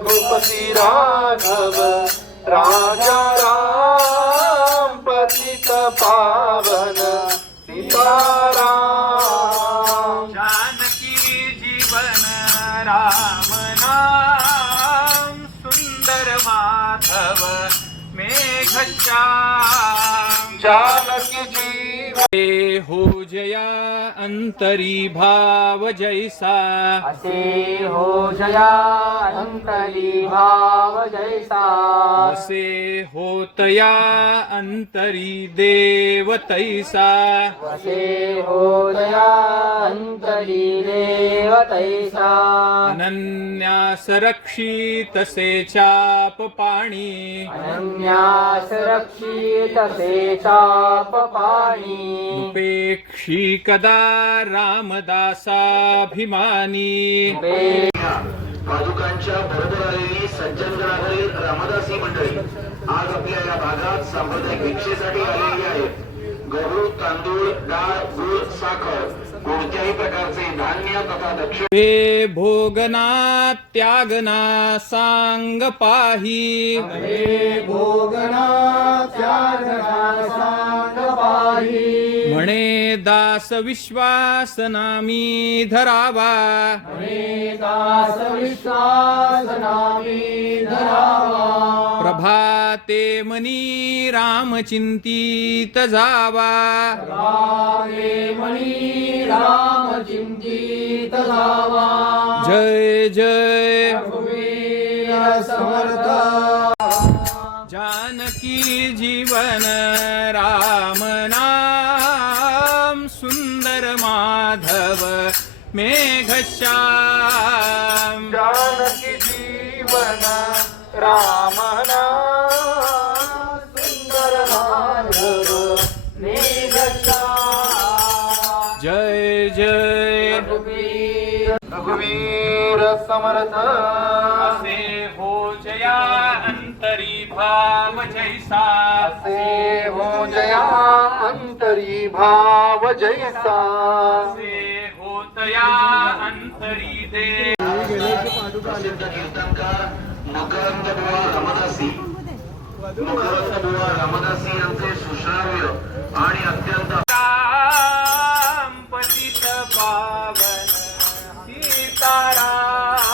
रघुपति राघव राजा राम पतित पावन सीताराम। जानकी जीवन राम नाम सुंदर माधव मेघश्याम। जानकी जीवन हो जया अंतरी भाव जैसा असे हो जया अंतरी भाव जैसा वसे होतया अंतरी देव तैसा वसे हो जया अंतरी देव तैसा अनन्यास रक्षित से चाप पाणी अनन्यास रक्षित से चाप पाणी उपेक्षी कदा रामदासाभिमानी पादुकांच्या बरोबर आलेली सज्जनगणावरील रामदासी मंडळी आज आपल्या या भागात सांप्रदायिक भिक्षेसाठी आलेली आहेत. गहू तांदूळ डाळ गूळ साखर कोणत्याही प्रकारचे धान्य तथा दक्षिण वे भोगना त्यागना सांग पाही भोगना त्यागना सांग पाही म्हणे दास विश्वास नामी धरावा दास विश्वास नामी धरावा प्रभाते मनी राम चिंतित जावा मणी राम चिंतित जावा जय जय रघुवीर समर्थ जानकी जीवन राम नाम सुंदर माधव मेघश्याम। जानकी जीवन राम नाम सुंदर माधव मेघश्याम। जय जय रघुवीर समर्थ असे हो जया अंतरी भाव जैसा असे हो जया अंतरी भाव जैसा असे होतया अंतरी दे प्रसिद्ध कीर्तनकार मकरंद बुवा रामदासी यांचे सुश्राव्य आणि अत्यंत राम पतित पावन सीताराम।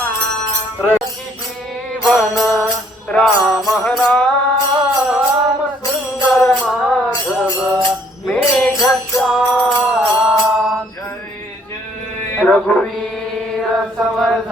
रघुपति जीवन राम नाम सुंदर माधव मेघश्याम। जय जय रघुवीर समर्थ